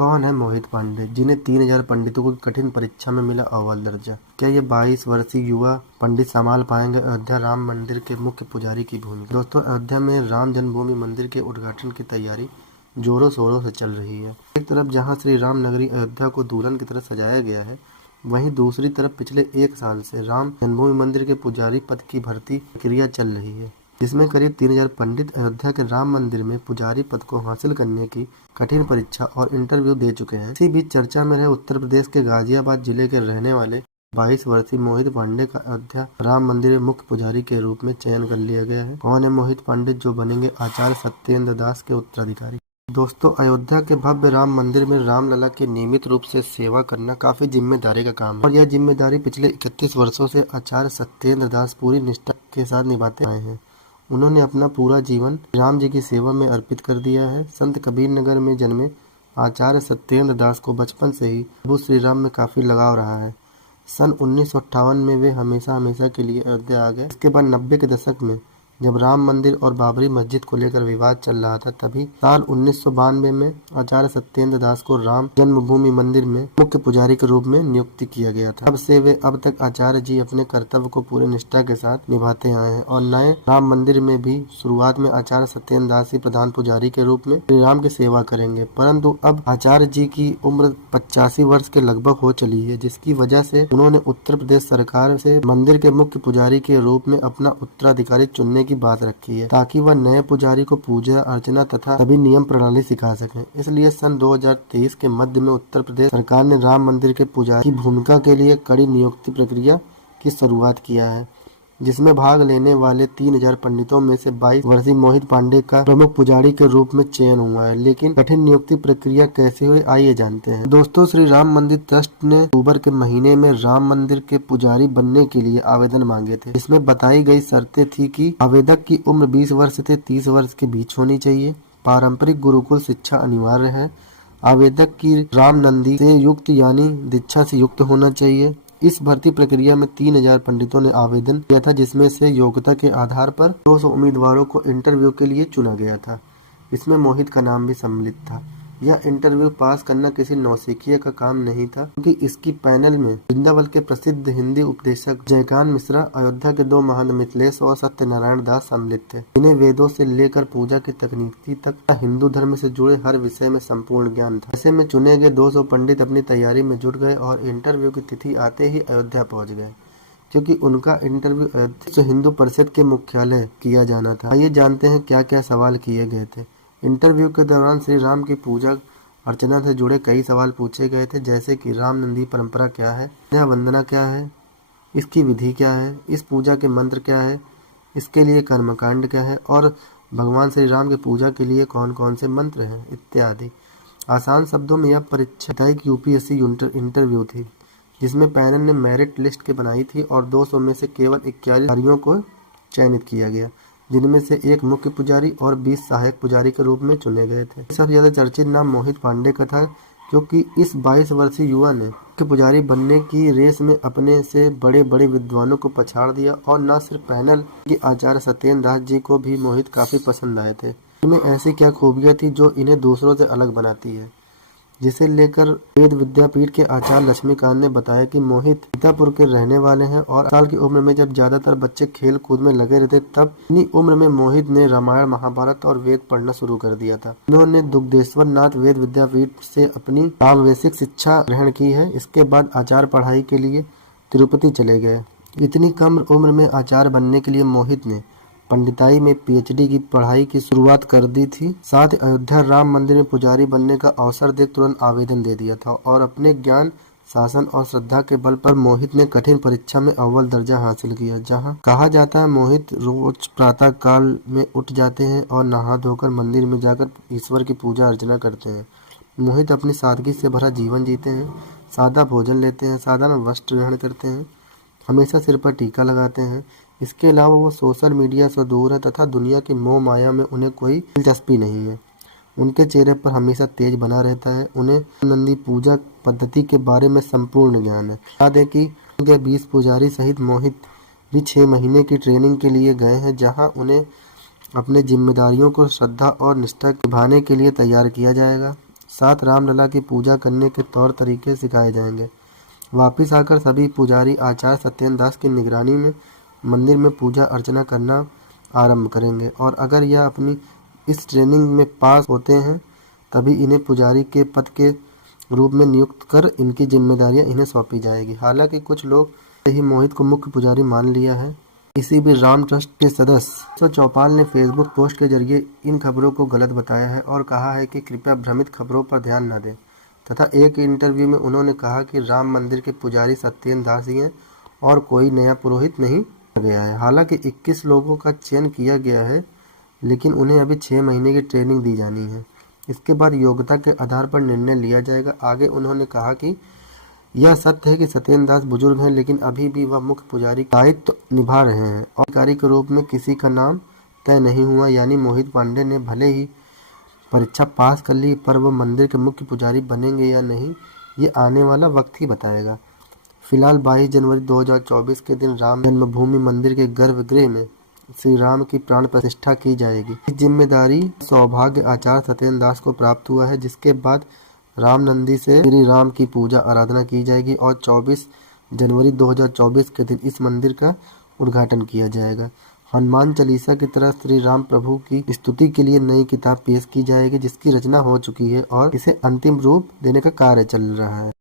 कौन है मोहित पांडे, जिन्हें 3000 पंडितों की कठिन परीक्षा में मिला अव्वल दर्जा? क्या ये 22 वर्षीय युवा पंडित संभाल पाएंगे अयोध्या राम मंदिर के मुख्य पुजारी की भूमिका? दोस्तों, अयोध्या में राम जन्मभूमि मंदिर के उद्घाटन की तैयारी जोरों शोरों से चल रही है। एक तरफ जहां श्री राम नगरी अयोध्या को दुल्हन की तरह सजाया गया है, वहीं दूसरी तरफ पिछले 1 साल से राम जन्मभूमि मंदिर के पुजारी पद की भर्ती प्रक्रिया चल रही है, जिसमें करीब 3000 पंडित अयोध्या के राम मंदिर में पुजारी पद को हासिल करने की कठिन परीक्षा और इंटरव्यू दे चुके हैं। इसी बीच चर्चा में रहे उत्तर प्रदेश के गाजियाबाद जिले के रहने वाले 22 वर्षीय मोहित पांडे का अयोध्या राम मंदिर में मुख्य पुजारी के रूप में चयन कर लिया गया है। कौन है मोहित पांडे, जो बनेंगे आचार्य सत्येंद्र दास के उत्तराधिकारी? दोस्तों, अयोध्या के भव्य राम मंदिर में रामलला की नियमित रूप से सेवा करना काफी जिम्मेदारी का काम है और यह जिम्मेदारी पिछले 31 वर्षों से आचार्य सत्येंद्र दास पूरी निष्ठा के साथ निभाते आए हैं। उन्होंने अपना पूरा जीवन राम जी की सेवा में अर्पित कर दिया है। संत कबीर नगर में जन्मे आचार्य सत्येंद्र दास को बचपन से ही प्रभु श्री राम में काफी लगाव रहा है। सन 1958 में वे हमेशा के लिए अयोध्या आ गए। इसके बाद 90 के दशक में जब राम मंदिर और बाबरी मस्जिद को लेकर विवाद चल रहा था, तभी साल 1992 में आचार्य सत्येंद्र दास को राम जन्मभूमि मंदिर में मुख्य पुजारी के रूप में नियुक्त किया गया था। तब से वे अब तक आचार्य जी अपने कर्तव्य को पूरी निष्ठा के साथ निभाते आए हैं और नए राम मंदिर में भी शुरुआत में आचार्य सत्येंद्र दास ही प्रधान पुजारी के रूप में श्री राम की सेवा करेंगे। परंतु अब आचार्य जी की उम्र 85 वर्ष के लगभग हो चली है, जिसकी वजह से उन्होंने उत्तर प्रदेश सरकार से मंदिर के मुख्य पुजारी के रूप में अपना उत्तराधिकारी चुनने की बात रखी है, ताकि वह नए पुजारी को पूजा अर्चना तथा सभी नियम प्रणाली सिखा सकें। इसलिए सन 2023 के मध्य में उत्तर प्रदेश सरकार ने राम मंदिर के पुजारी की भूमिका के लिए कड़ी नियुक्ति प्रक्रिया की शुरुआत किया है, जिसमें भाग लेने वाले 3000 पंडितों में से 22 वर्षीय मोहित पांडे का प्रमुख पुजारी के रूप में चयन हुआ है। लेकिन कठिन नियुक्ति प्रक्रिया कैसे हुई, आइए जानते हैं। दोस्तों, श्री राम मंदिर ट्रस्ट ने अक्टूबर के महीने में राम मंदिर के पुजारी बनने के लिए आवेदन मांगे थे। इसमें बताई गई शर्तें थी कि आवेदक की उम्र 20 वर्ष से 30 वर्ष के बीच होनी चाहिए, पारंपरिक गुरुकुल शिक्षा अनिवार्य है, आवेदक की राम नंदी से युक्त यानी दीक्षा से युक्त होना चाहिए। इस भर्ती प्रक्रिया में 3000 पंडितों ने आवेदन किया था, जिसमें से योग्यता के आधार पर 200 उम्मीदवारों को इंटरव्यू के लिए चुना गया था। इसमें मोहित का नाम भी सम्मिलित था। यह इंटरव्यू पास करना किसी नौसिखिए का काम नहीं था, क्योंकि इसकी पैनल में वृंदावन के प्रसिद्ध हिंदी उपदेशक जयकांत मिश्रा, अयोध्या के 2 महंत मिथिलेश और सत्यनारायण दास सम्मिलित थे, जिन्हें वेदों से लेकर पूजा की तकनीकी तक हिंदू धर्म से जुड़े हर विषय में संपूर्ण ज्ञान था। ऐसे में चुने गए 200 पंडित अपनी तैयारी में जुट गए और इंटरव्यू की तिथि आते ही अयोध्या पहुँच गए, क्योंकि उनका इंटरव्यू अयोध्या हिंदू परिषद के मुख्यालय किया जाना था। आइए जानते हैं क्या क्या सवाल किए गए थे। इंटरव्यू के दौरान श्री राम की पूजा अर्चना से जुड़े कई सवाल पूछे गए थे, जैसे कि राम नंदी परंपरा क्या है, यह वंदना क्या है, इसकी विधि क्या है, इस पूजा के मंत्र क्या है, इसके लिए कर्मकांड क्या है और भगवान श्री राम की पूजा के लिए कौन कौन से मंत्र हैं इत्यादि। आसान शब्दों में यह परीक्षा एक यूपीएससी इंटरव्यू थी, जिसमें पैनल ने मेरिट लिस्ट के बनाई थी और 200 में से केवल 21 पुजारियों को चयनित किया गया, जिनमें से एक मुख्य पुजारी और 20 सहायक पुजारी के रूप में चुने गए थे। सबसे ज्यादा चर्चित नाम मोहित पांडे का था, क्योंकि इस 22 वर्षीय युवा ने मुख्य पुजारी बनने की रेस में अपने से बड़े बड़े विद्वानों को पछाड़ दिया और न सिर्फ पैनल के आचार्य सत्येंद्र दास जी को भी मोहित काफी पसंद आए थे। इनमें ऐसी क्या खूबियां थी जो इन्हें दूसरों से अलग बनाती है, जिसे लेकर वेद विद्यापीठ के आचार्य लक्ष्मीकांत ने बताया कि मोहित सीतापुर के रहने वाले हैं और 8 साल की उम्र में जब ज्यादातर बच्चे खेल कूद में लगे रहते, तब इन्हीं उम्र में मोहित ने रामायण महाभारत और वेद पढ़ना शुरू कर दिया था। इन्होंने दुग्धेश्वर नाथ वेद विद्यापीठ से अपनी सामवेशिक शिक्षा ग्रहण की है। इसके बाद आचार्य पढ़ाई के लिए तिरुपति चले गए। इतनी कम उम्र में आचार्य बनने के लिए मोहित ने पंडिताई में पीएचडी की पढ़ाई की शुरुआत कर दी थी। साथ ही अयोध्या राम मंदिर में पुजारी बनने का अवसर देख तुरंत आवेदन दे दिया था और अपने ज्ञान, शासन और श्रद्धा के बल पर मोहित ने कठिन परीक्षा में अव्वल दर्जा हासिल किया। जहां कहा जाता है मोहित रोज प्रातः काल में उठ जाते हैं और नहा धोकर मंदिर में जाकर ईश्वर की पूजा अर्चना करते हैं। मोहित अपनी सादगी से भरा जीवन जीते हैं, सादा भोजन लेते हैं, साधारण वस्त्र ग्रहण करते हैं, हमेशा सिर पर टीका लगाते हैं। इसके अलावा वो सोशल मीडिया से दूर है तथा दुनिया की मोह माया में उन्हें कोई दिलचस्पी नहीं है। उनके चेहरे पर हमेशा तेज बना रहता है। उन्हें नंदी पूजा पद्धति के बारे में संपूर्ण ज्ञान है। याद है कि उनके 20 पुजारी सहित मोहित भी 6 महीने की ट्रेनिंग के लिए गए हैं, जहां उन्हें अपने जिम्मेदारियों को श्रद्धा और निष्ठा निभाने के लिए तैयार किया जाएगा। साथ रामलला की पूजा करने के तौर तरीके सिखाए जाएंगे। वापिस आकर सभी पुजारी आचार्य सत्येंद्र दास की निगरानी में मंदिर में पूजा अर्चना करना आरंभ करेंगे और अगर यह अपनी इस ट्रेनिंग में पास होते हैं तभी इन्हें पुजारी के पद के रूप में नियुक्त कर इनकी जिम्मेदारियां इन्हें सौंपी जाएगी। हालांकि कुछ लोग ही मोहित को मुख्य पुजारी मान लिया है। इसी बीच राम ट्रस्ट के सदस्य चौपाल ने फेसबुक पोस्ट के जरिए इन खबरों को गलत बताया है और कहा है कि कृपया भ्रमित खबरों पर ध्यान न दें तथा एक इंटरव्यू में उन्होंने कहा कि राम मंदिर के पुजारी सत्येंद्र दास ही हैं और कोई नया पुरोहित नहीं गया है। हालांकि 21 लोगों का चयन किया गया है लेकिन उन्हें अभी 6 महीने की ट्रेनिंग दी जानी है। इसके बाद योग्यता के आधार पर निर्णय लिया जाएगा। आगे उन्होंने कहा कि यह सत्य है कि सत्येंद्र दास बुजुर्ग हैं लेकिन अभी भी वह मुख्य पुजारी का दायित्व निभा रहे हैं और अधिकारी के रूप में किसी का नाम तय नहीं हुआ, यानी मोहित पांडे ने भले ही परीक्षा पास कर ली पर वह मंदिर के मुख्य पुजारी बनेंगे या नहीं ये आने वाला वक्त ही बताएगा। फिलहाल 22 जनवरी 2024 के दिन राम जन्मभूमि मंदिर के गर्भगृह में श्री राम की प्राण प्रतिष्ठा की जाएगी। इस जिम्मेदारी सौभाग्य आचार्य सत्येंद्र दास को प्राप्त हुआ है, जिसके बाद राम नंदी से श्री राम की पूजा आराधना की जाएगी और 24 जनवरी 2024 के दिन इस मंदिर का उद्घाटन किया जाएगा। हनुमान चालीसा की तरह श्री राम प्रभु की स्तुति के लिए नई किताब पेश की जाएगी जिसकी रचना हो चुकी है और इसे अंतिम रूप देने का कार्य चल रहा है।